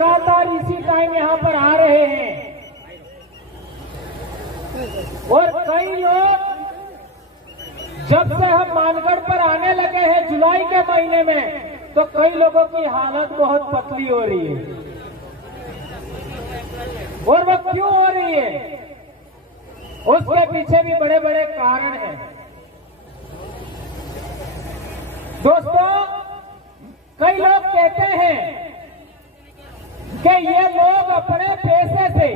लगातार इसी टाइम यहाँ पर आ रहे हैं और कई लोग जब से हम मानगढ़ पर आने लगे हैं जुलाई के महीने में, तो कई लोगों की हालत बहुत पतली हो रही है। और वो क्यों हो रही है, उसके पीछे भी बड़े बड़े कारण हैं। दोस्तों, कई लोग कहते हैं कि ये लोग अपने पैसे से,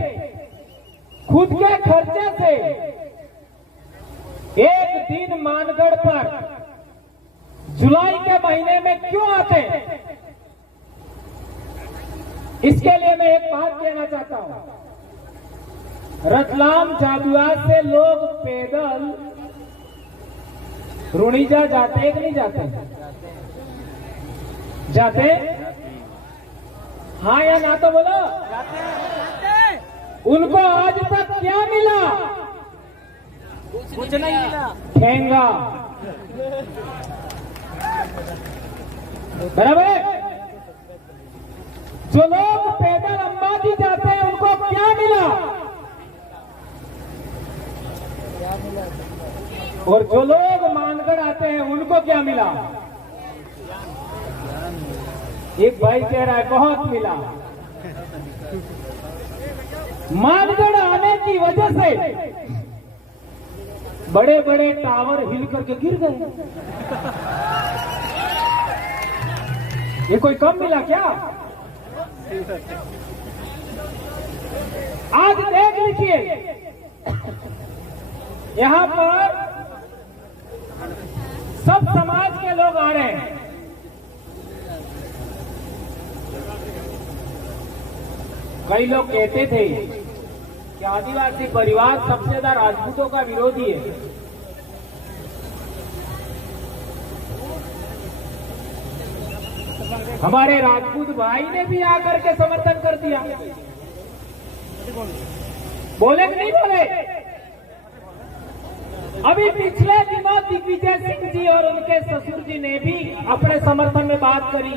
खुद के खर्चे से एक दिन मानगढ़ पर जुलाई के महीने में क्यों आते हैं। इसके लिए मैं एक बात कहना चाहता हूं। रतलाम जादुआर से लोग पैदल रुणीजा जाते कि नहीं जाते? जाते? हाँ या ना तो बोलो। उनको आज तक क्या मिला? कुछ नहीं मिला। ठेंगा। बराबर है? जो लोग पैदल अंबाजी जाते हैं उनको क्या मिला? और जो लोग मानगढ़ आते हैं उनको क्या मिला? एक भाई कह रहा है बहुत मिला। मानगढ़ आने की वजह से बड़े बड़े टावर हिल करके गिर गए। ये कोई कम मिला क्या? आज देख लीजिए, यहां पर सब समाज के लोग आ रहे हैं। कई लोग कहते थे कि आदिवासी परिवार सबसे ज्यादा राजपूतों का विरोधी है। हमारे राजपूत भाई ने भी आकर के समर्थन कर दिया। बोले कि नहीं बोले? अभी पिछले दिनों दिग्विजय सिंह जी और उनके ससुर जी ने भी अपने समर्थन में बात करी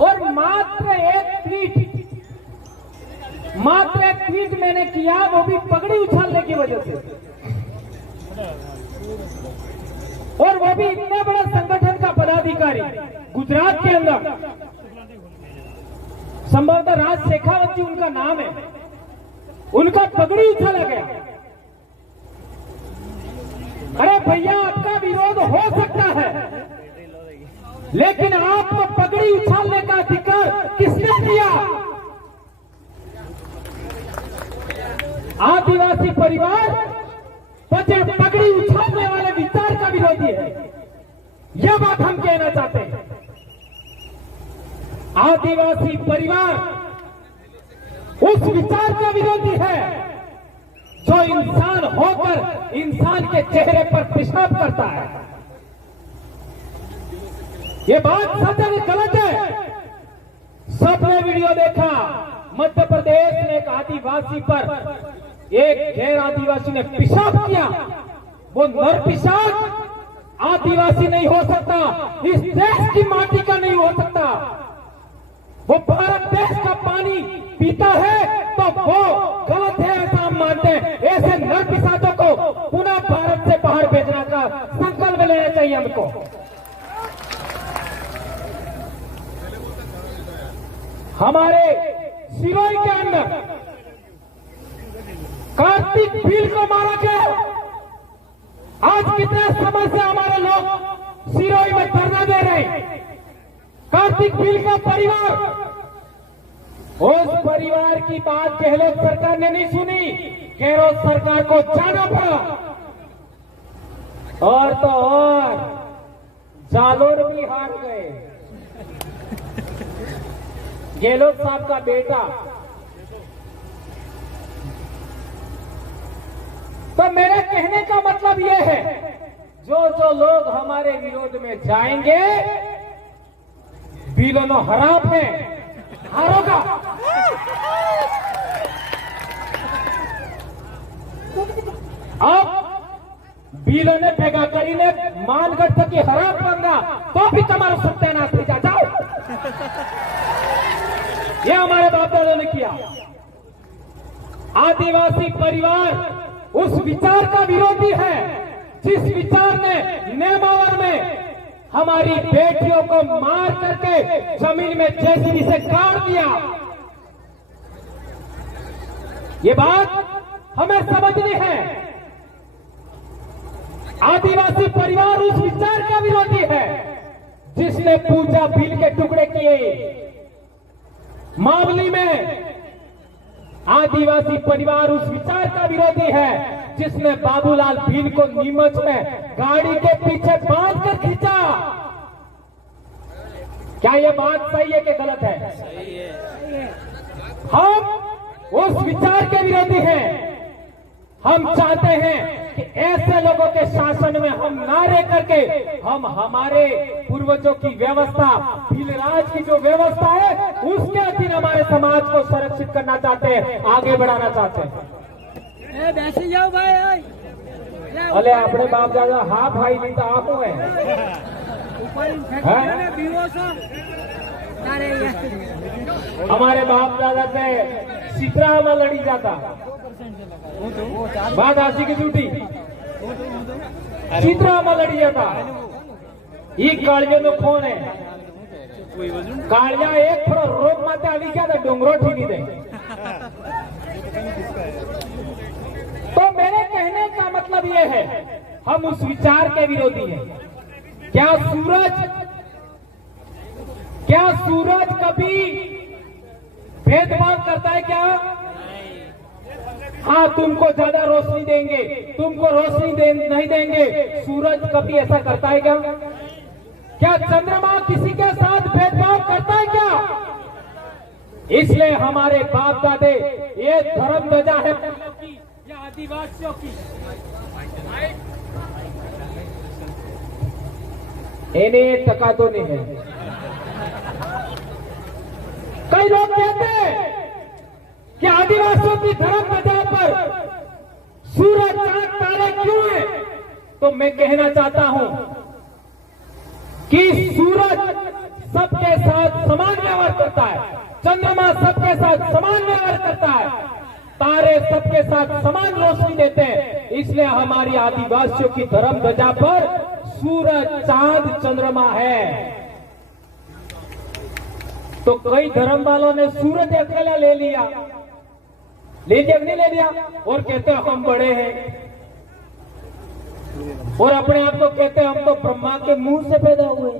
और मात्र एक ट्वीट मैंने किया, वो भी पगड़ी उछालने की वजह से, और वो भी इतने बड़े संगठन का पदाधिकारी गुजरात के अंदर, संभवतः राज शेखावत जी उनका नाम है, उनका पगड़ी उछाला गया। अरे भैया, आपका विरोध हो सकता है, लेकिन आपको पगड़ी उछालने का अधिकार किसने दिया? आदिवासी परिवार पगड़ी उछालने वाले विचार का विरोधी है। यह बात हम कहना चाहते हैं। आदिवासी परिवार उस विचार का विरोधी है जो इंसान होकर इंसान के चेहरे पर पेशाब करता है। ये बात सच है, गलत है? सबने वीडियो देखा, मध्य प्रदेश में एक आदिवासी पर एक गैर आदिवासी ने पेशाब किया। वो नर पेशाब आदिवासी नहीं हो सकता, इस देश की माटी का नहीं हो सकता। वो भारत देश का पानी पीता है तो वो गलत है, ऐसा हम मानते हैं। ऐसे नर पिशाचों को पुनः भारत से बाहर भेजने का संकल्प लेना चाहिए हमको। हमारे सिरोही के अंदर कार्तिक भील को मारा गया। आज कितने समय से हमारे लोग सिरोही में धरना दे रहे हैं। कार्तिक भील का परिवार, उस परिवार की बात गहलोत सरकार ने नहीं सुनी। गहलोत सरकार को जाना पड़ा। और तो और जालोर भी हार गए। गहलोत साहब का बेटा। तो मेरे कहने का मतलब यह है, जो लोग हमारे विरोध में जाएंगे, बिलोनो हराम है, हारोगा। अब बिलोने भेगा करीने मानगढ़ तक हराम करना तो भी तुम्हारा सत्यानाश नहीं जाओ। ये हमारे बाप दादा ने किया। आदिवासी परिवार उस विचार का विरोधी है जिस विचार ने नेमावर में हमारी बेटियों को मार करके जमीन में जेसीबी से गाड़ दिया। ये बात हमें समझनी है। आदिवासी परिवार उस विचार का विरोधी है जिसने पूजा भील के टुकड़े किए। मावली में आदिवासी परिवार उस विचार का विरोधी है जिसने बाबूलाल भील को नीमच में गाड़ी के पीछे बांध कर खींचा। क्या यह बात सही है कि गलत है? सही है। हम उस विचार के विरोधी हैं। हम चाहते हैं कि ऐसे लोगों के शासन में हम ना रह करके हम हमारे पूर्वजों की व्यवस्था, भीलराज की जो व्यवस्था है उसके अधीन हमारे समाज को संरक्षित करना चाहते हैं, आगे बढ़ाना चाहते हैं। बैसी जाओ भाई। अरे अपने बाप दादा हाँ भाई नहीं तो आप है। हमारे बाप दादा से सितरा में लड़ी जाता बात आशी की ड्यूटी चित्रा में लड़ी जाता। ये कालिया में कौन है? कालिया एक थोड़ा रोग माते अली क्या था डोंगरो ठीक दे। तो मेरे कहने का मतलब ये है हम उस विचार के विरोधी हैं। क्या सूरज कभी भेदभाव करता है क्या? हाँ, तुमको ज्यादा रोशनी देंगे, तुमको रोशनी नहीं देंगे। सूरज कभी ऐसा करता है क्या? क्या चंद्रमा किसी के साथ भेदभाव करता है क्या? इसलिए हमारे बाप दादे ये धर्म ध्वजा है या आदिवासियों की, इन्हें टका तो नहीं है। कई लोग कहते हैं कि आदिवासियों की धर्म ध्वजा पर सूरज चांद तारे क्यों हैं? तो मैं कहना चाहता हूं कि सूरज सबके साथ समान व्यवहार करता है, चंद्रमा सबके साथ समान व्यवहार करता है, तारे सबके साथ समान रोशनी देते हैं। इसलिए हमारी आदिवासियों की धर्म ध्वजा पर सूरज चांद चंद्रमा है। तो कई धर्म वालों ने सूरज अकेला ले लिया, नहीं ले लिया और कहते हैं हम बड़े हैं, और अपने आप को कहते हैं हम तो ब्रह्मा के मुंह से पैदा हुए।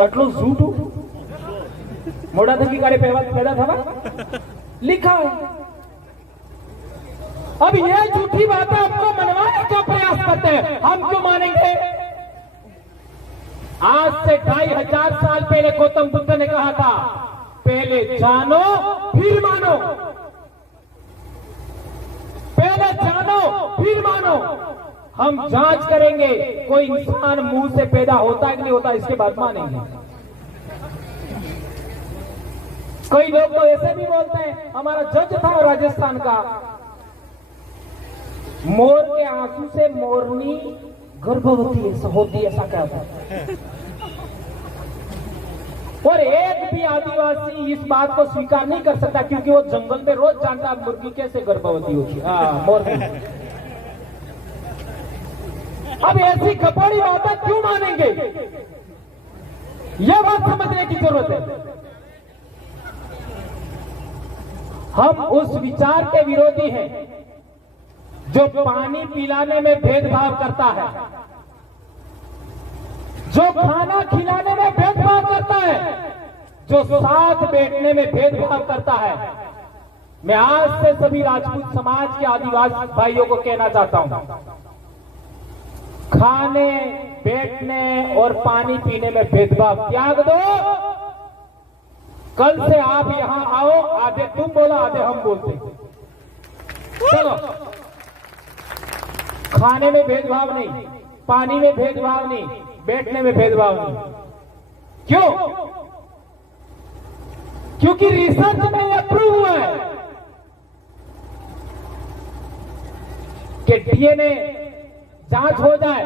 अटलो झूठ मोड़ा था की गाड़ी पैदा था लिखा है। अब यह झूठी बातें आपको मनवाने का प्रयास करते हैं, हम क्यों मानेंगे? आज से 2500 साल पहले गौतम बुद्ध ने कहा था पहले जानो फिर मानो, पहले जानो फिर मानो। हम जांच करेंगे कोई इंसान मुंह से पैदा होता है कि नहीं होता, इसके बाद मानेंगे। कई लोग तो ऐसे भी बोलते हैं, हमारा जज था राजस्थान का, मोर के आंसू से मोरनी गर्भवती होती, ऐसा क्या था? और एक भी आदिवासी इस बात को स्वीकार नहीं कर सकता क्योंकि वो जंगल में रोज जानता मुर्गी कैसे गर्भवती होती है। मोरनी। अब ऐसी कपड़ी बातें क्यों मानेंगे? यह बात समझने की जरूरत है। हम उस विचार के विरोधी हैं जो पानी पिलाने में भेदभाव करता है, जो खाना खिलाने में भेदभाव करता है, जो साथ बैठने में भेदभाव करता है। मैं आज से सभी राजपूत समाज के आदिवासी भाइयों को कहना चाहता हूं, खाने बैठने और पानी पीने में भेदभाव त्याग दो। कल से आप यहां आओ, आधे तुम बोला आधे हम बोलते, चलो। खाने में भेदभाव नहीं, पानी में भेदभाव नहीं, बैठने में भेदभाव नहीं। क्यों? क्योंकि रिसर्च में यह प्रूव हुआ है कि डीएनए जांच हो जाए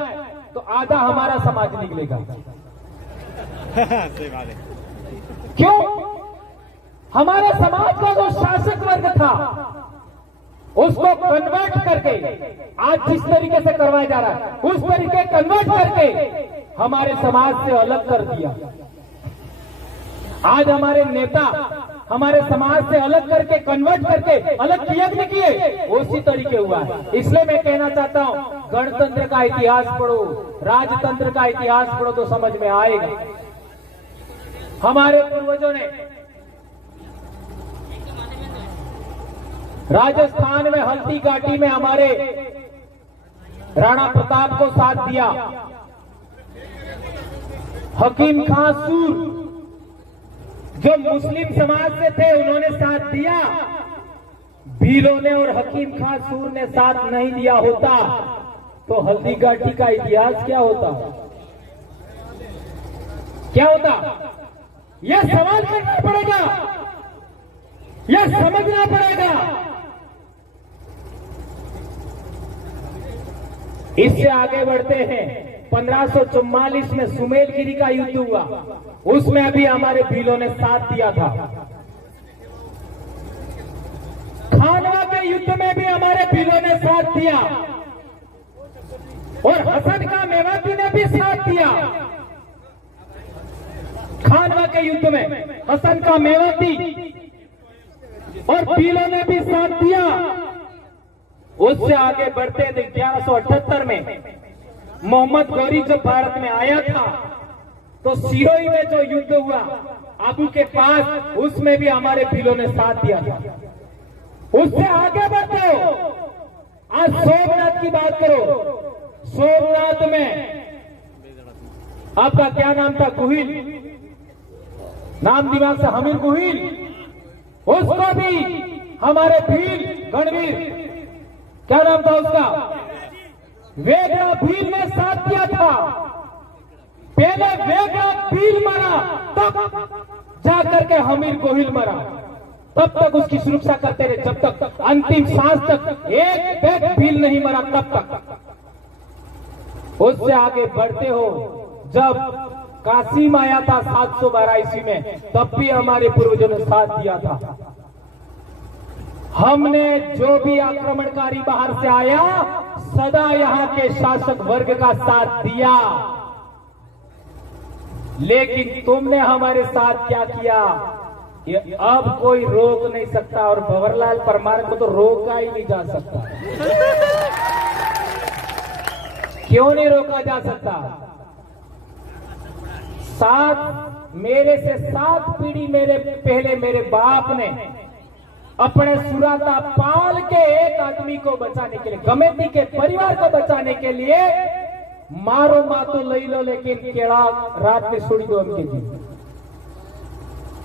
तो आधा हमारा समाज निकलेगा। सही बात है। क्यों? हमारे समाज का जो शासक वर्ग था उसको कन्वर्ट करके आज जिस तरीके से करवाया जा रहा है उस तरीके कन्वर्ट करके हमारे समाज से अलग कर दिया। आज हमारे नेता हमारे समाज से अलग करके कन्वर्ट करके अलग किया कि नहीं किए, उसी तरीके हुआ है। इसलिए मैं कहना चाहता हूं, गणतंत्र का इतिहास पढ़ो, राजतंत्र का इतिहास पढ़ो तो समझ में आएगा। हमारे पूर्वजों ने राजस्थान में हल्दी घाटी में हमारे राणा प्रताप को साथ दिया। हकीम खां सूर जो मुस्लिम समाज से थे उन्होंने साथ दिया। भीलों ने और हकीम खां सूर ने साथ नहीं दिया होता तो हल्दी घाटी का इतिहास क्या होता, क्या होता? यह सवाल करना पड़ेगा, यह समझना पड़ेगा। इससे आगे बढ़ते हैं। 1544 में सुमेलगिरी का युद्ध हुआ, उसमें अभी हमारे भीलों ने साथ दिया था। खानवा के युद्ध में भी हमारे भीलों ने साथ दिया और हसन का मेवाती ने भी साथ दिया। खानवा के युद्ध में हसन का मेवाती और भीलों ने भी साथ दिया। उससे आगे बढ़ते 1178 में मोहम्मद गौरी जब भारत में आया था तो सिरोही में जो युद्ध हुआ आबू के पास, उसमें भी हमारे भीलों ने साथ दिया था। उससे आगे बढ़ते हो, आज सोमनाथ की बात करो। सोमनाथ में आपका क्या नाम था? गुहिल, नाम दिमाग से हमीर गुहिल, उसको भी हमारे भील गणवीर, क्या नाम था उसका? वेगड़ा भील ने साथ दिया था। पहले वेगड़ा भील मरा, तब जाकर के हमीर गोहिल मरा। तब तक उसकी सुरक्षा करते रहे, जब तक अंतिम सांस तक एक बैग भील नहीं मरा तब तक। उससे आगे बढ़ते हो, जब कासिम आया था 712 ईस्वी में, तब भी हमारे पूर्वजों ने साथ दिया था। हमने जो भी आक्रमणकारी बाहर से आया सदा यहां के शासक वर्ग का साथ दिया। लेकिन तुमने हमारे साथ क्या किया, ये अब कोई रोक नहीं सकता और भंवरलाल परमार को तो रोका ही नहीं जा सकता। क्यों नहीं रोका जा सकता? मेरे से 7 पीढ़ी मेरे पहले मेरे बाप ने अपने सुराता पाल के एक आदमी को बचाने के लिए, गमेती के परिवार को बचाने के लिए, मारो मातो लई लो लेकिन केड़ा रात में सुड़ी दो उनके जी,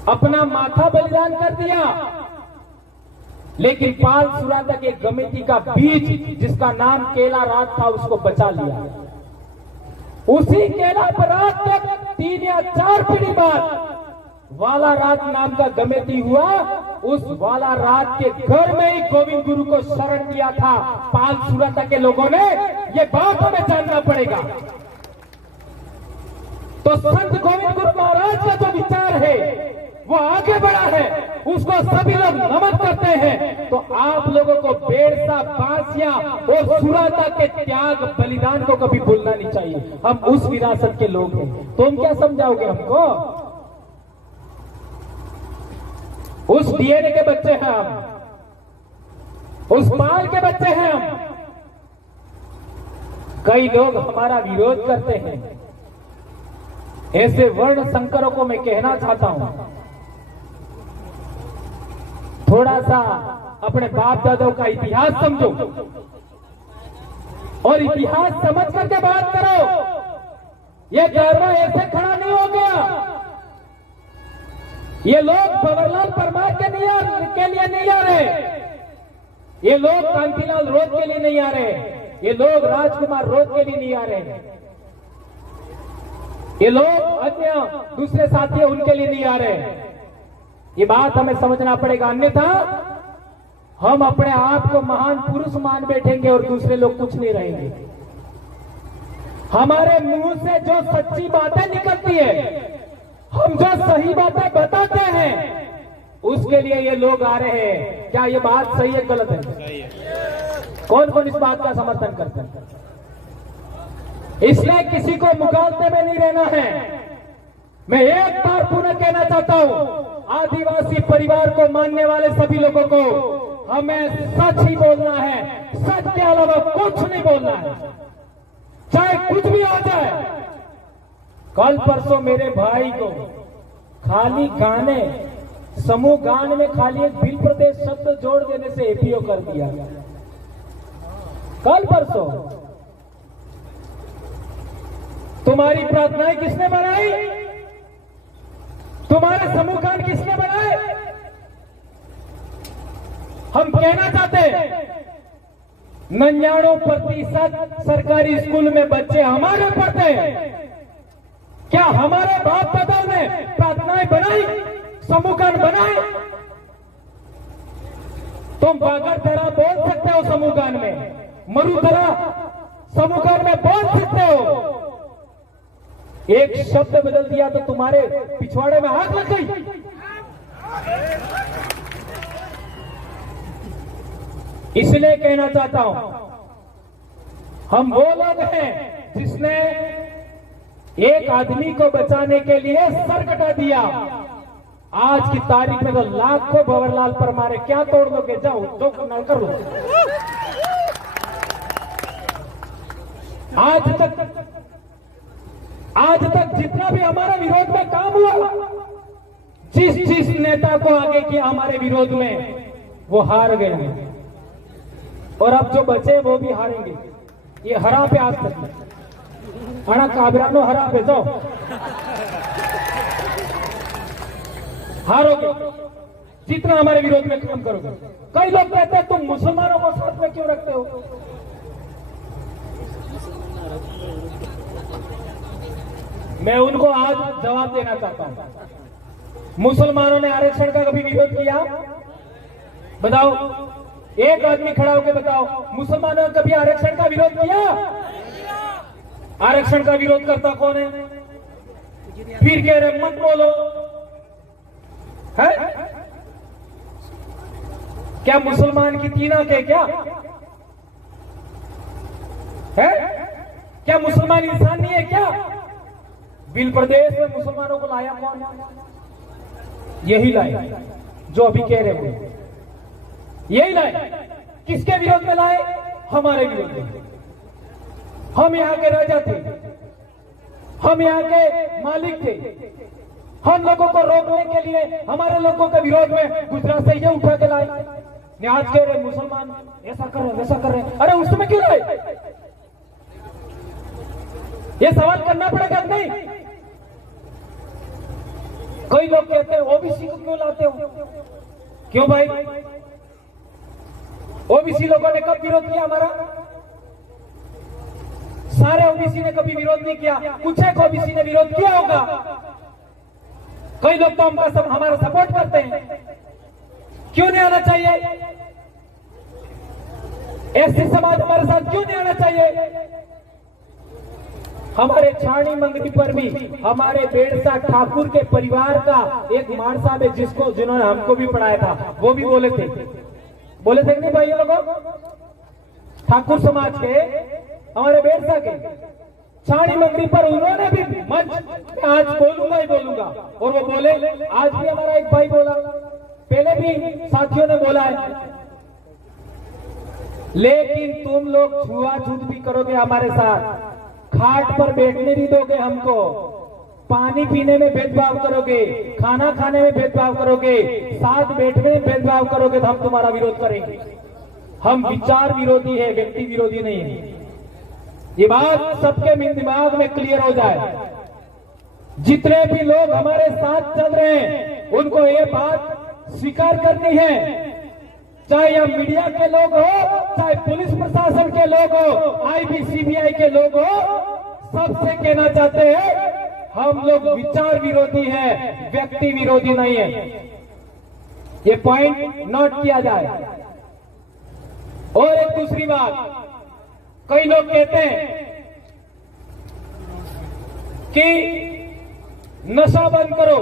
अपना माथा बलिदान कर दिया। लेकिन पाल सुराता के गमेती का बीज जिसका नाम केला रात था उसको बचा लिया। उसी केला पर रात तक 3 या 4 पीढ़ी बाद वाला रात नाम का गमेती हुआ। उस वाला रात के घर में ही गोविंद गुरु को शरण किया था पाल सुराता के लोगों ने। ये बात हमें जानना पड़ेगा। तो संत गोविंद गुरु महाराज का जो विचार है वो आगे बढ़ा है, उसको सभी लोग नमन करते हैं। तो आप लोगों को बेरसा, बांसिया और सुराता के त्याग बलिदान को कभी भूलना नहीं चाहिए। हम उस विरासत के लोग हैं। तुम क्या समझाओगे हमको? उस डीएनए के बच्चे हैं हम, उस पाल के बच्चे हैं हम। कई लोग हमारा विरोध करते हैं। ऐसे वर्ण संकरों को मैं कहना चाहता हूं, थोड़ा सा अपने बाप दादाओं का इतिहास समझो और इतिहास समझ करके बात करो। यह गरबा ऐसे खड़ा नहीं हो गया। ये लोग भंवरलाल परमार के लिए नहीं आ रहे, ये लोग कांतिलाल रोध के लिए नहीं आ रहे, ये लोग राजकुमार रोध के लिए नहीं आ रहे, ये लोग अन्य दूसरे साथी उनके लिए नहीं आ रहे। ये बात हमें समझना पड़ेगा, अन्यथा हम अपने आप को महान पुरुष मान बैठेंगे और दूसरे लोग कुछ नहीं रहेंगे। हमारे मुंह से जो सच्ची बातें निकलती है हम जो सही बातें बताते हैं उसके लिए ये लोग आ रहे हैं। क्या ये बात सही है गलत है? कौन कौन इस बात का समर्थन करते हैं? इसलिए किसी को मुकालते में नहीं रहना है। मैं एक बार पुनः कहना चाहता हूं, आदिवासी परिवार को मानने वाले सभी लोगों को हमें सच ही बोलना है, सच के अलावा कुछ नहीं बोलना है, चाहे कुछ भी आ जाए। कल परसों मेरे भाई को खाली गाने, समूह गान में खाली एक भिल प्रदेश शब्द जोड़ देने से एपीओ कर दिया। कल परसों तुम्हारी प्रार्थनाएं किसने बनाई? तुम्हारे समूह गान किसने बनाए? हम कहना चाहते हैं 99% सरकारी स्कूल में बच्चे हमारे पढ़ते हैं। क्या हमारे बाप दादा ने प्रार्थनाएं बनाई, समूह गान बनाए? तुम बागर तरह बोल सकते हो समूह गान में, मरु तरह समूह गान में बोल सकते हो। एक शब्द बदल दिया तो तुम्हारे पिछवाड़े में आग लग गई। इसलिए कहना चाहता हूं, हम वो लोग हैं जिसने एक आदमी को बचाने के लिए सर कटा दिया। आज की तारीख में तो लाखों भंवरलाल परमार क्या तोड़ लोगे? जाओ जो करना कर लो। आज तक जितना भी हमारे विरोध में काम हुआ, जिस नेता को आगे किया हमारे विरोध में, वो हार गए हैं। और अब जो बचे वो भी हारेंगे। ये हरा पे आज तक अणा काबरानो हरा पे जाओ, हारोगे जितना हमारे विरोध में काम करोगे। कई लोग कहते हैं तुम मुसलमानों को साथ में क्यों रखते हो? मैं उनको आज जवाब देना चाहता हूं। मुसलमानों ने आरक्षण का कभी विरोध किया? बताओ, एक आदमी खड़ा होकर बताओ, मुसलमानों ने कभी आरक्षण का विरोध किया? आरक्षण का विरोध करता कौन है? फिर कह रहे मत बोलो है? क्या मुसलमान की तीन आंखें है क्या? है क्या मुसलमान इंसान नहीं है क्या? बिल प्रदेश में मुसलमानों को लाया कौन? यही लाए जो अभी कह रहे हैं, यही लाए। किसके विरोध में लाए? हमारे विरोध में। हम यहाँ के राजा थे, हम यहाँ के मालिक थे। हम लोगों को रोकने के लिए हमारे लोगों के विरोध में गुजरात से ये उठा के लाए। आज कह रहे मुसलमान ऐसा कर रहे वैसा कर रहे। अरे उस समय क्यों लाए? ये सवाल करना पड़ेगा नहीं? कई लोग कहते हैं ओबीसी को क्यों लाते हो? क्यों भाई? ओबीसी लोगों ने कब विरोध किया हमारा? सारे ओबीसी ने कभी विरोध नहीं किया, कुछ एक ओबीसी ने विरोध किया होगा। कई लोग तो हमारा सपोर्ट करते हैं। क्यों नहीं आना चाहिए? एससी समाज हमारे साथ क्यों नहीं आना चाहिए? हमारे छाणी मंगनी पर भी हमारे बेड़सा ठाकुर के परिवार का एक मान साहब है, जिन्होंने हमको भी पढ़ाया था, वो भी बोले थे कि नहीं भाई, ये लोगों ठाकुर समाज के हमारे बेड़सा के छाणी मंगनी पर उन्होंने भी मंच आज बोलूंगा ही बोलूंगा। और वो बोले, आज भी हमारा एक भाई बोला, पहले भी साथियों ने बोला है, लेकिन तुम लोग छुआछूत भी करोगे हमारे साथ, खाट पर बैठने नहीं दोगे हमको, पानी पीने में भेदभाव करोगे, खाना खाने में भेदभाव करोगे, साथ बैठने में भेदभाव करोगे तो हम तुम्हारा विरोध करेंगे। हम विचार विरोधी है, व्यक्ति विरोधी नहीं है। ये बात सबके दिमाग में क्लियर हो जाए। जितने भी लोग हमारे साथ चल रहे हैं उनको ये बात स्वीकार करनी है, चाहे यह मीडिया के लोग हो, चाहे पुलिस प्रशासन के लोग हो, आईबी सीबीआई के लोग हो, सबसे कहना चाहते हैं हम लोग विचार विरोधी हैं, व्यक्ति विरोधी नहीं है। ये पॉइंट नोट किया जाए। और एक दूसरी बात, कई लोग कहते हैं कि नशा बंद करो।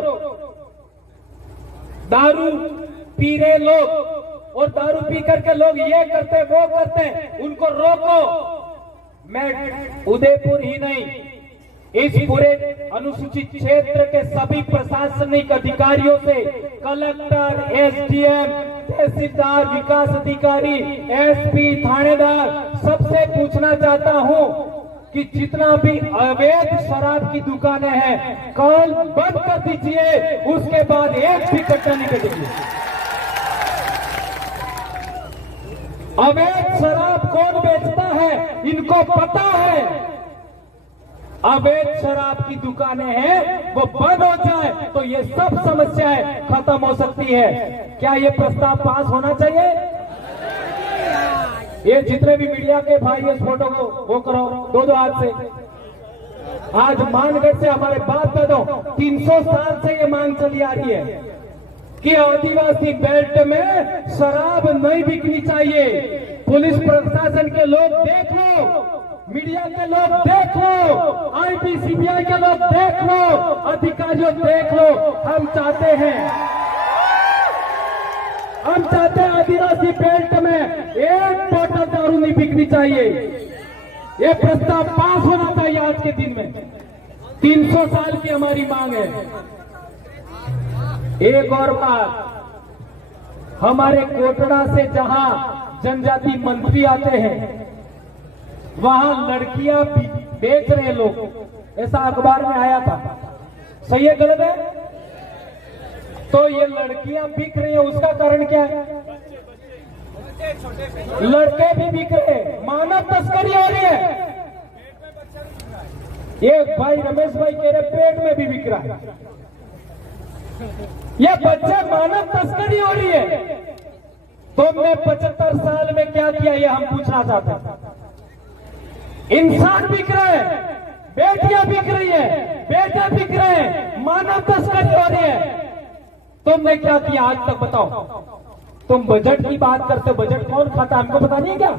दारू पी रहे लोग और दारू पी करके लोग ये करते वो करते, उनको रोको। मैं उदयपुर ही नहीं, इस पूरे अनुसूचित क्षेत्र के सभी प्रशासनिक अधिकारियों से, कलेक्टर, एसडीएम, तहसीलदार, विकास अधिकारी, एसपी, थानेदार, सबसे पूछना चाहता हूं कि जितना भी अवैध शराब की दुकानें हैं कल बंद कर दीजिए, उसके बाद एक भी कट्टा नहीं कटेगी। अवैध शराब कौन बेचता है इनको पता है। अवैध शराब की दुकानें हैं वो बंद हो जाए तो ये सब समस्याएं खत्म हो सकती है। क्या ये प्रस्ताव पास होना चाहिए? ये जितने भी मीडिया के भाई इस फोटो को वो करो दो हाथ से। आज मानगढ़ से हमारे बात कर दो, 300 साल से ये मांग चली आ रही है कि आदिवासी बेल्ट में शराब नहीं बिकनी चाहिए। पुलिस प्रशासन के लोग देख लो, मीडिया के लोग देख लो, आईटी सीबीआई के लोग देख लो, अधिकारियों देख लो। हम चाहते हैं आदिवासी बेल्ट में एक बोतल दारू नहीं बिकनी चाहिए। ये प्रस्ताव पास होना चाहिए आज के दिन में। 300 साल की हमारी मांग है। एक और बात, हमारे कोटड़ा से जहां जनजाति मंत्री आते हैं वहां लड़कियां बेच रहे लोग, ऐसा अखबार में आया था। सही है गलत है? तो ये लड़कियां बिक रही है, उसका कारण क्या है? लड़के भी बिक रहे हैं, मानव तस्करी हो रही है। ये भाई रमेश भाई कह रहे पेट में भी बिक रहा है। ये बच्चे मानव तस्करी हो रही है। तुमने 75 साल में क्या किया ये हम पूछना चाहते हैं। इंसान बिक रहे हैं, बेटियां बिक रही है, बेटे बिक रहे हैं, मानव तस्करी हो रही है। तुमने क्या किया आज तक बताओ? तुम बजट की बात करते, बजट कौन खाता हमको पता नहीं है क्या?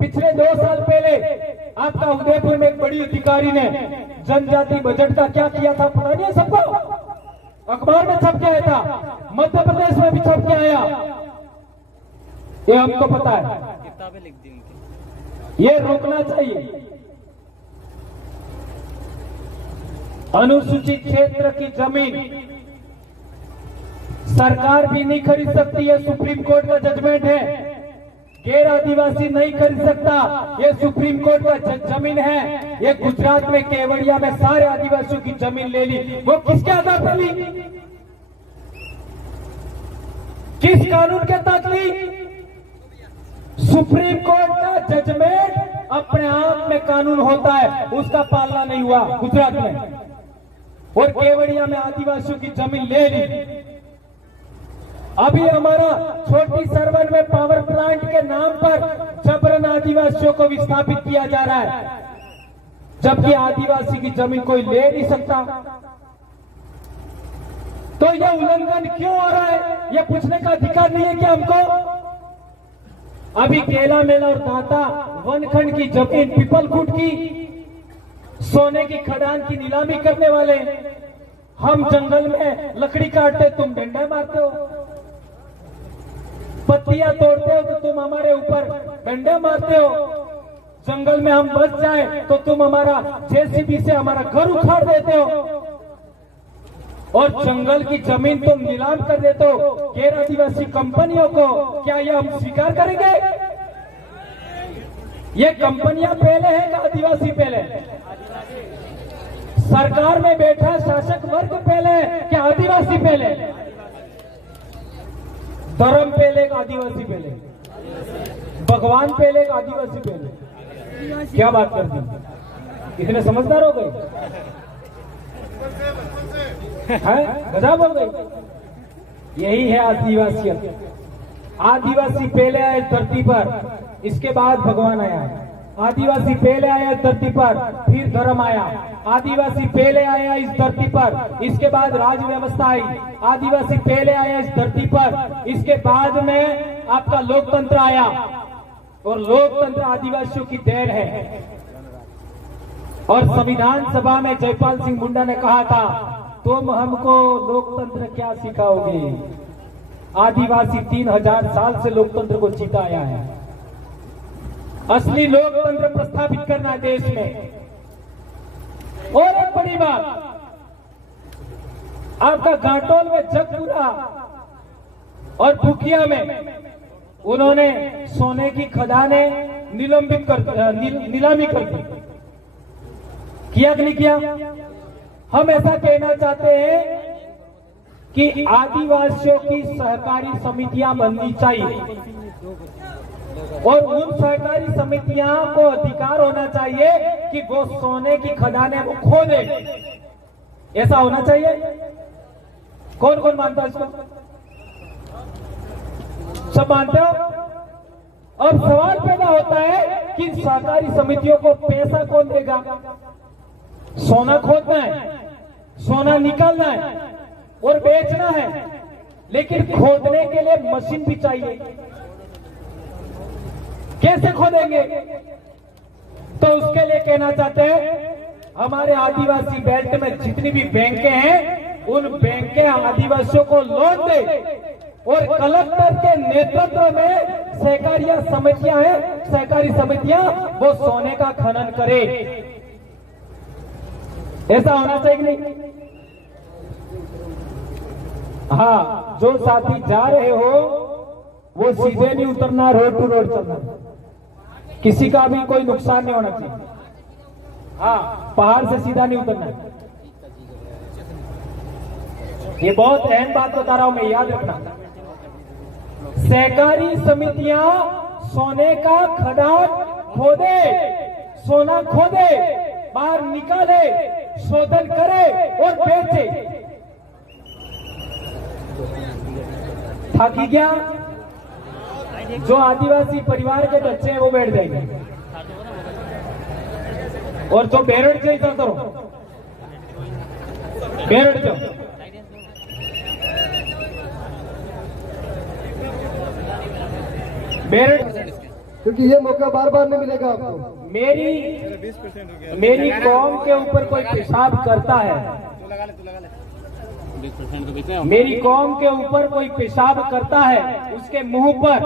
पिछले 2 साल पहले आपका उदयपुर में एक बड़ी अधिकारी ने जनजाति बजट का क्या किया था पता नहीं है सबको? अखबार में छप के आया था, मध्य प्रदेश में भी छप के आया, ये हमको पता है। किताबें लिख दी उनकी। ये रोकना चाहिए। अनुसूचित क्षेत्र की जमीन सरकार भी नहीं खरीद सकती, है सुप्रीम कोर्ट का जजमेंट है। गैर आदिवासी नहीं खरीद सकता, ये सुप्रीम कोर्ट का जमीन है। ये गुजरात में केवड़िया में सारे आदिवासियों की जमीन ले ली, वो किसके आधार पर ली? किस कानून के तहत ली? सुप्रीम कोर्ट का जजमेंट अपने आप में कानून होता है, उसका पालना नहीं हुआ गुजरात में, और केवड़िया में आदिवासियों की जमीन ले ली। अभी हमारा छोटी सरवन में पावर प्लांट के नाम पर जबरन आदिवासियों को विस्थापित किया जा रहा है, जबकि आदिवासी की जमीन कोई ले नहीं सकता। तो यह उल्लंघन क्यों हो रहा है, यह पूछने का अधिकार नहीं है क्या हमको? अभी केला मेला और दाता वनखंड की जमीन पीपलखुट की सोने की खदान की नीलामी करने वाले, हम जंगल में लकड़ी काटते तुम डंडा मारते हो, पत्तियां तोड़ते हो तो तुम हमारे ऊपर डंडे मारते हो, जंगल में हम बच जाए तो तुम हमारा जेसीबी से हमारा घर उखाड़ देते हो, और जंगल की जमीन तुम नीलाम कर देते हो गैर आदिवासी कंपनियों को। क्या ये हम स्वीकार करेंगे? ये कंपनियां पहले हैं कि आदिवासी पहले? सरकार में बैठा शासक वर्ग पहले क्या आदिवासी पहले? धर्म पहले का आदिवासी पहले? भगवान पहले का आदिवासी पहले? क्या बात करते हैं? इतने समझदार हो गए हैं? गजब हो गई। यही है आदिवासियत। आदिवासी पहले आए धरती पर, इसके बाद भगवान आया। आदिवासी पहले आया धरती पर, फिर धर्म आया। आदिवासी पहले आया इस धरती पर, इसके बाद राज व्यवस्था आई। आदिवासी पहले आया इस धरती पर, इसके बाद में आपका लोकतंत्र आया, और लोकतंत्र आदिवासियों की देन है। और संविधान सभा में जयपाल सिंह मुंडा ने कहा था, तुम हमको लोकतंत्र क्या सिखाओगे? आदिवासी 3000 साल से लोकतंत्र को जीता आया है। असली लोकतंत्र प्रस्थापित करना है देश में। और एक बड़ी बात, आपका घाटोल में जगपुरा और भुकिया में उन्होंने सोने की खदानें नीलामी कर दी। किया कि नहीं किया? हम ऐसा कहना चाहते हैं कि आदिवासियों की सहकारी समितियां बननी चाहिए और उन सहकारी समितियां को अधिकार होना चाहिए कि वो सोने की खदानें वो खो दे। ऐसा होना चाहिए। कौन कौन मानता है इसको? सब मानते हो? अब सवाल पैदा होता है कि सहकारी समितियों को पैसा कौन देगा? सोना खोदना है, सोना निकालना है और बेचना है, लेकिन खोदने के लिए मशीन भी चाहिए। कैसे खोदेंगे? तो उसके लिए कहना चाहते हैं, हमारे आदिवासी बेल्ट में जितनी भी बैंकें हैं, उन बैंकें आदिवासियों को लोन दे और कलेक्टर के नेतृत्व में सहकारिया समितियां हैं, सहकारी समितियां वो सोने का खनन करे। ऐसा होना चाहिए कि नहीं? हाँ, जो साथी जा रहे हो वो सीधे नहीं उतरना, रोड टू रोड चलना, किसी का भी कोई नुकसान नहीं होना चाहिए। हाँ, पहाड़ से सीधा नहीं उतरना। ये बहुत अहम बात बता रहा हूं मैं, याद रखना। सहकारी समितियां सोने का खदान खोदे, सोना खोदे, बाहर निकाले, शोधन करे और बेचे। थाकी क्या? जो आदिवासी परिवार के बच्चे हैं वो बैठ जाएंगे और जो बेरड़ से इधर करो, बेरड़ जाओ। बेरड़, क्योंकि ये मौका बार बार नहीं मिलेगा आपको। मेरी कौम के ऊपर कोई पेशाब करता है, मेरी कौम के ऊपर कोई पेशाब करता है, उसके मुंह पर,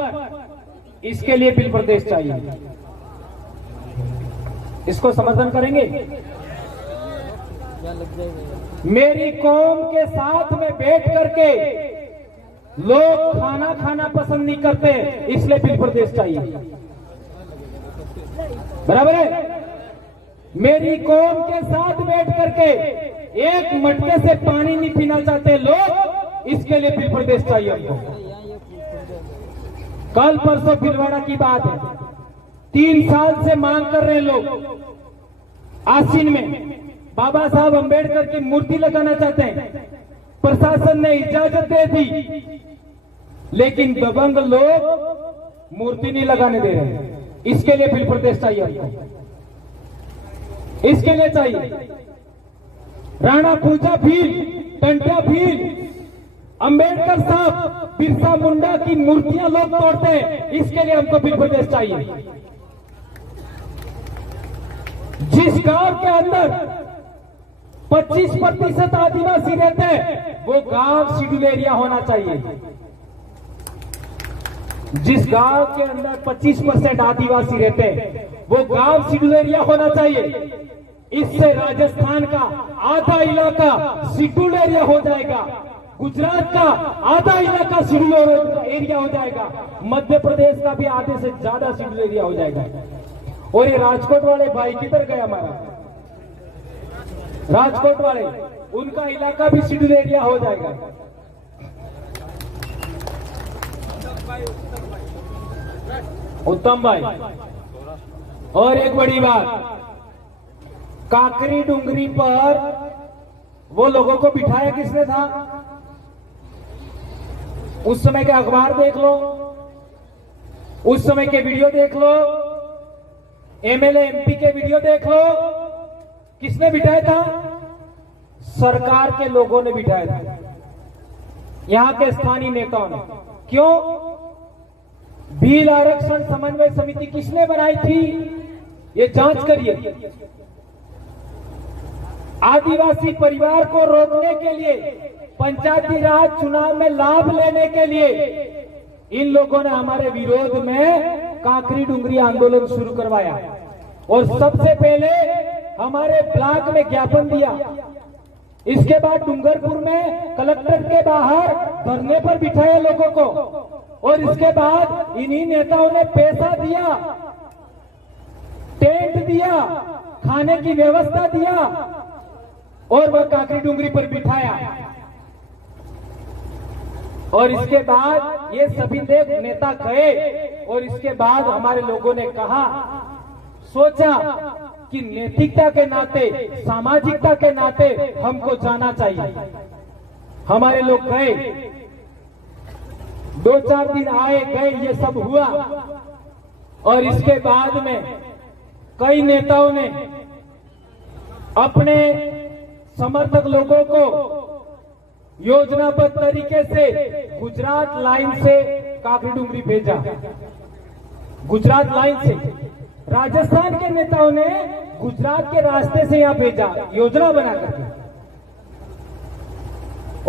इसके लिए बिल प्रदेश चाहिए। इसको समर्थन करेंगे? मेरी कौम के साथ में बैठ करके लोग खाना खाना पसंद नहीं करते, इसलिए बिल प्रदेश चाहिए। बराबर है? मेरी कौम के साथ बैठ करके एक मटके से पानी नहीं पीना चाहते लोग, इसके लिए बिल प्रदेश चाहिए हमको। कल परसों भीलवाड़ा की बात है, 3 साल से मांग कर रहे लोग। आसीन में बाबा साहब अंबेडकर की मूर्ति लगाना चाहते हैं, प्रशासन ने इजाजत दे दी, लेकिन दबंग लोग मूर्ति नहीं लगाने दे रहे। इसके लिए बिल प्रदेश चाहिए हमको, इसके लिए चाहिए। राणा पूजा भील, टंटिया भील, अंबेडकर साहब, बिरसा मुंडा की मूर्तियां लोग तोड़ते हैं, इसके लिए हमको बिल प्रदेश चाहिए। जिस गांव के अंदर 25% आदिवासी रहते हैं, वो गांव शेड्यूल एरिया होना चाहिए। जिस गांव के अंदर 25% आदिवासी रहते हैं, वो गांव शेड्यूल एरिया होना चाहिए। इससे राजस्थान का आधा इलाका शेड्यूल एरिया हो जाएगा, गुजरात का आधा इलाका शेड्यूल एरिया हो जाएगा, मध्य प्रदेश का भी आधे से ज्यादा शेड्यूल एरिया हो जाएगा। और ये राजकोट वाले भाई किधर गए? हमारा राजकोट वाले, उनका इलाका भी शेड्यूल एरिया हो जाएगा। उत्तम भाई, और एक बड़ी बात, काकरी डुंगरी पर वो लोगों को बिठाया किसने था? उस समय के अखबार देख लो, उस समय के वीडियो देख लो, एमएलए एमपी के वीडियो देख लो। किसने बिठाया था? सरकार के लोगों ने बिठाया था, यहां के स्थानीय नेताओं ने। क्यों? भील आरक्षण समन्वय समिति किसने बनाई थी? ये जांच करिए। आदिवासी परिवार को रोकने के लिए, पंचायती राज चुनाव में लाभ लेने के लिए इन लोगों ने हमारे विरोध में काकरी डुंगरी आंदोलन शुरू करवाया और सबसे पहले हमारे ब्लॉक में ज्ञापन दिया। इसके बाद डूंगरपुर में कलेक्टर के बाहर धरने पर बिठाया लोगों को और इसके बाद इन्हीं नेताओं ने पैसा दिया, टेंट दिया, खाने की व्यवस्था दिया और वह काकरी डुंगरी पर बिठाया। और इसके बाद ये सभी नेता गए और इसके बाद हमारे लोगों ने कहा, सोचा कि नैतिकता के नाते, सामाजिकता के नाते हमको जाना चाहिए। हमारे लोग गए, 2-4 दिन आए गए, ये सब हुआ और इसके बाद में कई नेताओं ने अपने समर्थक लोगों को योजनाबद्ध तरीके से गुजरात लाइन से काकरी डुंगरी भेजा। गुजरात लाइन से राजस्थान के नेताओं ने गुजरात के रास्ते से यहां भेजा योजना बना करके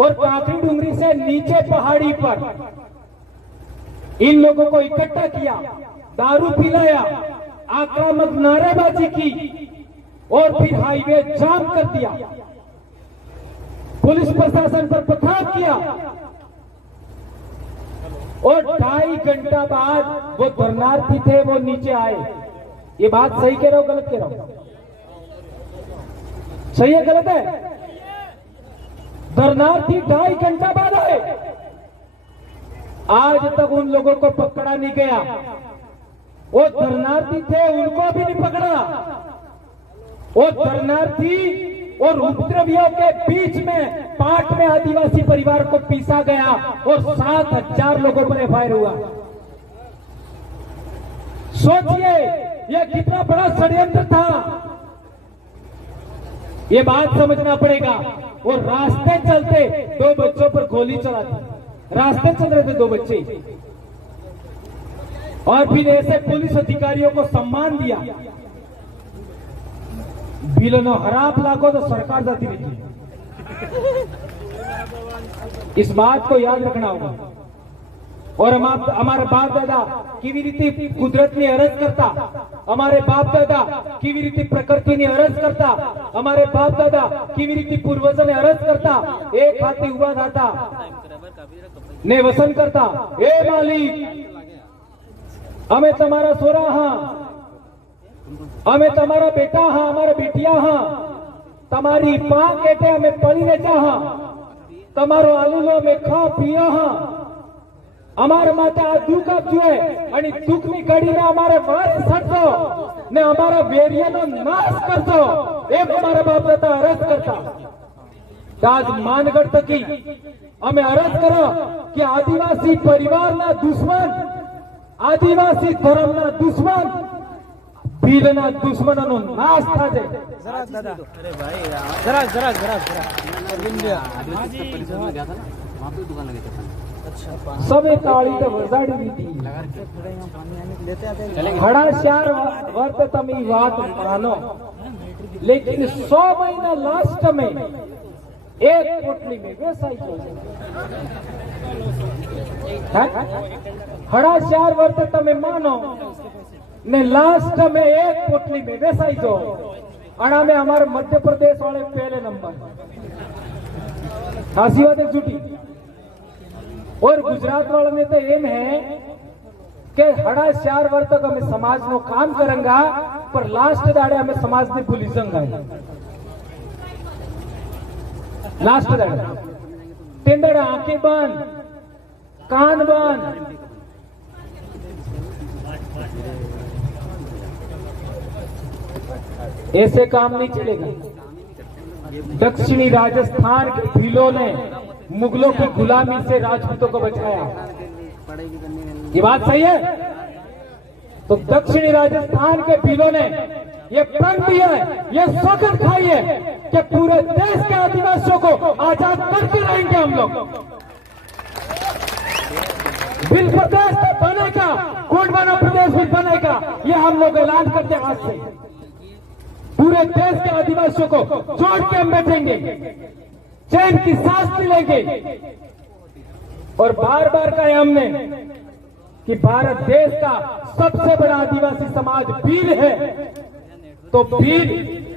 और काकरी डुंगरी से नीचे पहाड़ी पर इन लोगों को इकट्ठा किया, दारू पिलाया, आक्रामक नारेबाजी की और फिर हाईवे जाम कर दिया, पुलिस प्रशासन पर पथराव किया और 2.5 घंटा बाद वो धरनार्थी थे वो नीचे आए। ये बात सही कह रहा हूं, गलत कह रहा हूं? सही है, गलत है? धरनार्थी 2.5 घंटा बाद आए। आज तक उन लोगों को पकड़ा नहीं गया। वो धरनार्थी थे, उनको भी नहीं पकड़ा। वो धरनार्थी और उपद्रवियों के बीच में पाट में आदिवासी परिवार को पीसा गया और 7,000 लोगों पर एफआईआर हुआ। सोचिए यह कितना बड़ा षड्यंत्र था, ये बात समझना पड़ेगा। वो रास्ते चलते 2 बच्चों पर गोली चला दी, रास्ते चल रहे थे 2 बच्चे, और फिर ऐसे पुलिस अधिकारियों को सम्मान दिया। बिलों हराप लागो तो सरकार जाती रहती। इस बात को याद रखना होगा। और हमारे बाप दादा કેવી રીતે કુદરતની અરજ કરતા, અમારે બાપ દાદા કેવી રીતે પ્રકૃતિની અરજ કરતા, અમારે બાપ દાદા કેવી રીતે પૂર્વજોને અરજ કરતા, એક હાથે ઉભા થતા ને વસન કરતા, એ માલિક અમે તમારા સોરા હા, અમે તમારા બેટા હા, અમારા બેટિયા હા, તમારી પા કેટે અમે પડીને જા હા, તમારો આલુલો અમે ખા પીયા હા, અમારા માટે આ દુઃખ આપજો અને દુઃખની ઘડીને અમારે વાસ છડજો ને અમારા વેરિયાનો નાશ કરજો, એમ અમારા બાપ દાદા અરજ કરતા। આજ માનગઢ થકી અમે અરજ કરો કે આદિવાસી પરિવારના દુશ્મન, આદિવાસી ધર્મના દુશ્મન, ભીલના દુશ્મનોનો નાશ થાજે। जरा दादा, अरे भाई जरा जरा जरा जरा वहाँ पे दुकान लगे थे। सब काली तो वजाड़ी दी थी। खड़ा 4 वर्ष तमी बात मानो, लेकिन 100 महीना लास्ट में एक पोटली में वैसा ही खड़ा 4 वर्ष तमे मानो ने लास्ट में एक पोटली में वैसा ही जो अणा में हमारे मध्य प्रदेश वाले पहले नंबर, खासी बात एक झूठी। और गुजरात वाले ने तो एम है कि हड़ा 4 वर्ष तक हमें समाज नो काम करेंगा, पर लास्ट दाड़े हमें समाज ने भूली संगा। लास्ट दाड़े तेंदड़ा आंखें बंद, कान बंद, ऐसे काम नहीं चलेगा। दक्षिणी राजस्थान के भीलों ने मुगलों की गुलामी से राजपूतों को बचाया, ये बात सही है। तो दक्षिणी राजस्थान के भीलों ने ये प्रण दिया है, ये सौगंध खाई है कि पूरे देश के आदिवासियों को आजाद करके रहेंगे हम लोग। भील प्रदेश बनेगा, गोंडवाना प्रदेश भी बनेगा, ये हम लोग ऐलान करते हैं आज से। पूरे देश के आदिवासियों को जोड़ के हम बैठेंगे, चैन की सांस लेंगे। और बार बार कहा हमने कि भारत देश का सबसे बड़ा आदिवासी समाज वीर है, तो वीर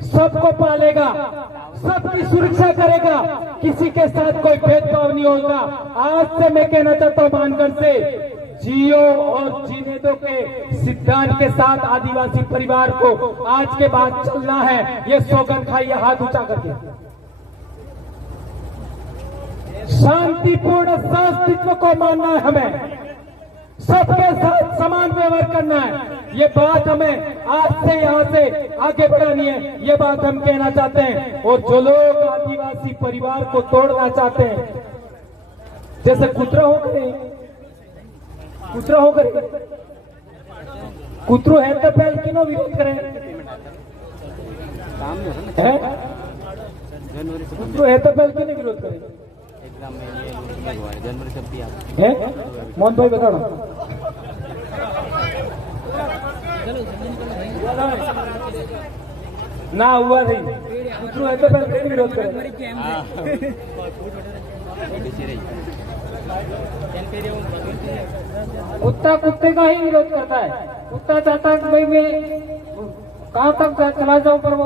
सबको पालेगा, सबकी सुरक्षा करेगा, किसी के साथ कोई भेदभाव नहीं होगा। आज से मैं कहना चाहता हूं मानगढ़ से, जियो और जीने दो के सिद्धांत के साथ आदिवासी परिवार को आज के बाद चलना है। ये सौगंध खाइए हाथ ऊंचा करके। शांतिपूर्ण अस्तित्व को मानना है, हमें सबके साथ समान व्यवहार करना है। ये बात हमें आज से यहाँ से आगे बढ़ानी है, ये बात हम कहना चाहते हैं। और जो लोग आदिवासी परिवार को तोड़ना चाहते हैं, जैसे कुतरा हो गए, कुतरो है तो पहले क्यों विरोध करें, कुतरो है तो पहले क्यों विरोध करें? जनवरी से भी है मोहन भाई बताओ ना हुआ नहीं, कुतरो है तो पहले क्यों विरोध करें? कुत्ता कुत्ते का ही विरोध करता है। कुत्ता चाहता है कि भाई मैं कहाँ तक चला जाऊं, पर वो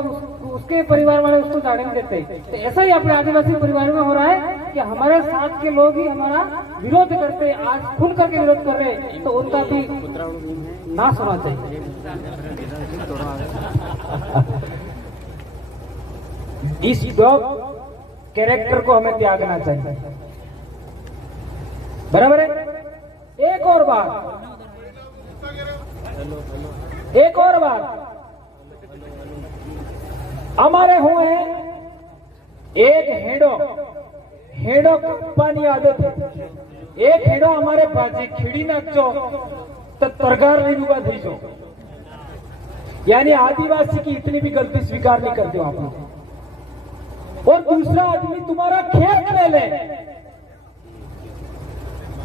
उसके परिवार वाले उसको जाने नहीं देते। तो ऐसा ही अपने आदिवासी परिवार में हो रहा है कि हमारे साथ के लोग ही हमारा विरोध करते, आज खुल करके विरोध कर रहे हैं, तो उनका भी नाश होना चाहिए। इस डॉग कैरेक्टर को हमें त्यागना चाहिए, बराबर है। एक और बात हमारे हुए एक हेडो पानी आदत है। एक हेडो हमारे बाजी खिड़ी नाचो तो तरगार नहीं हुआ धीजो, यानी आदिवासी की इतनी भी गलती स्वीकार नहीं करते हो आप लोग। और दूसरा आदमी तुम्हारा खेत ले ले,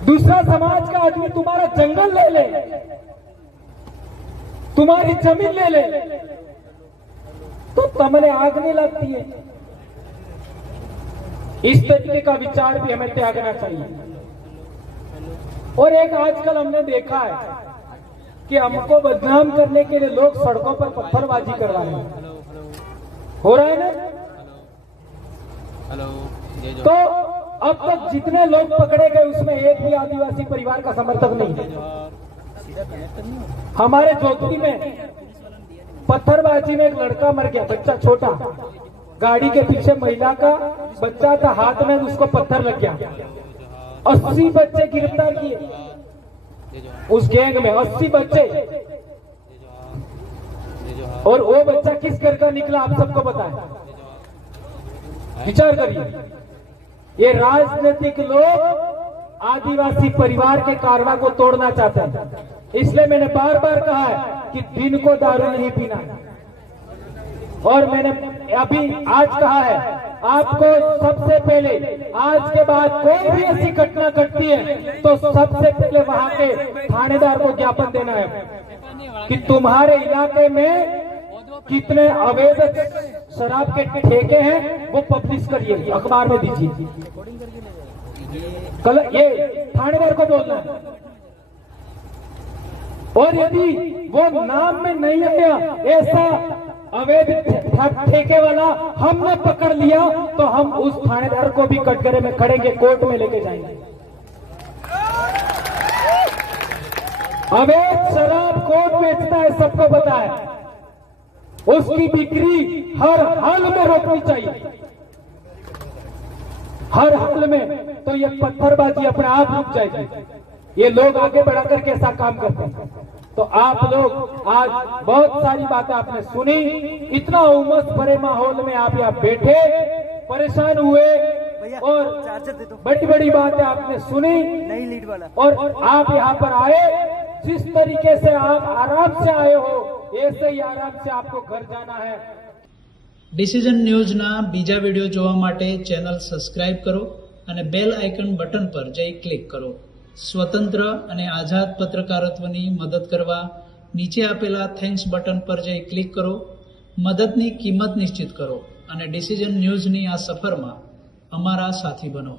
दूसरा समाज का आदमी तुम्हारा जंगल ले ले, तुम्हारी जमीन ले ले, तो तमने आग नहीं लगती है। इस तरीके का विचार भी हमें त्यागना चाहिए। और एक आजकल हमने देखा है कि हमको बदनाम करने के लिए लोग सड़कों पर पत्थरबाजी कर रहे हैं, हो रहा है ना? तो अब तक जितने लोग पकड़े गए उसमें एक भी आदिवासी परिवार का समर्थक नहीं है। हमारे जोधपुर में पत्थरबाजी में एक लड़का मर गया, बच्चा छोटा, गाड़ी के पीछे महिला का बच्चा था, हाथ में उसको पत्थर लग गया। 80 बच्चे गिरफ्तार किए उस गैंग में, 80 बच्चे। और वो बच्चा किस घर का निकला आप सबको पता है, विचार करिए। ये राजनीतिक लोग आदिवासी परिवार के कारवा को तोड़ना चाहते हैं। इसलिए मैंने बार बार कहा है कि दिन को दारू नहीं पीना, और मैंने अभी आज कहा है आपको सबसे पहले, आज के बाद कोई भी ऐसी घटना घटती है तो सबसे पहले वहां के थानेदार को ज्ञापन देना है कि तुम्हारे इलाके में कितने अवैध शराब के ठेके हैं, वो पब्लिश करिए, अखबार में दीजिए। कल ये थानेदार को बोलना है। और यदि वो नाम में नहीं आया ऐसा अवैध ठेके वाला हमने पकड़ लिया तो हम उस थानेदार को भी कटघरे में खड़ेंगे, कोर्ट में लेके जाएंगे। अवैध शराब कौन बेचता है सबको पता है, उसकी बिक्री हर हाल में रोकनी चाहिए, हर हाल में। तो ये पत्थरबाजी अपने आप रुक जाएगी। ये लोग आगे बढ़ा करके ऐसा काम करते हैं। तो आप लोग आज बहुत सारी बातें आपने सुनी, इतना उमस भरे माहौल में आप यहाँ बैठे, परेशान हुए, और बड़ी बड़ी बातें आपने सुनी, नई लीड वाला, और आप यहाँ पर आए, जिस तरीके से आप आराम से आए हो ऐसे ही आराम से आपको घर जाना है। ડિસિઝન ન્યૂઝના બીજા વિડીયો જોવા માટે ચેનલ સબસ્ક્રાઇબ કરો અને બેલ આઇકન બટન પર જઈ ક્લિક કરો. સ્વતંત્ર અને આઝાદ પત્રકારત્વની મદદ કરવા નીચે આપેલા થેન્ક્સ બટન પર જઈ ક્લિક કરો મદદની કિંમત નિશ્ચિત કરો અને ડિસિઝન ન્યૂઝની આ સફરમાં અમારા સાથી બનો.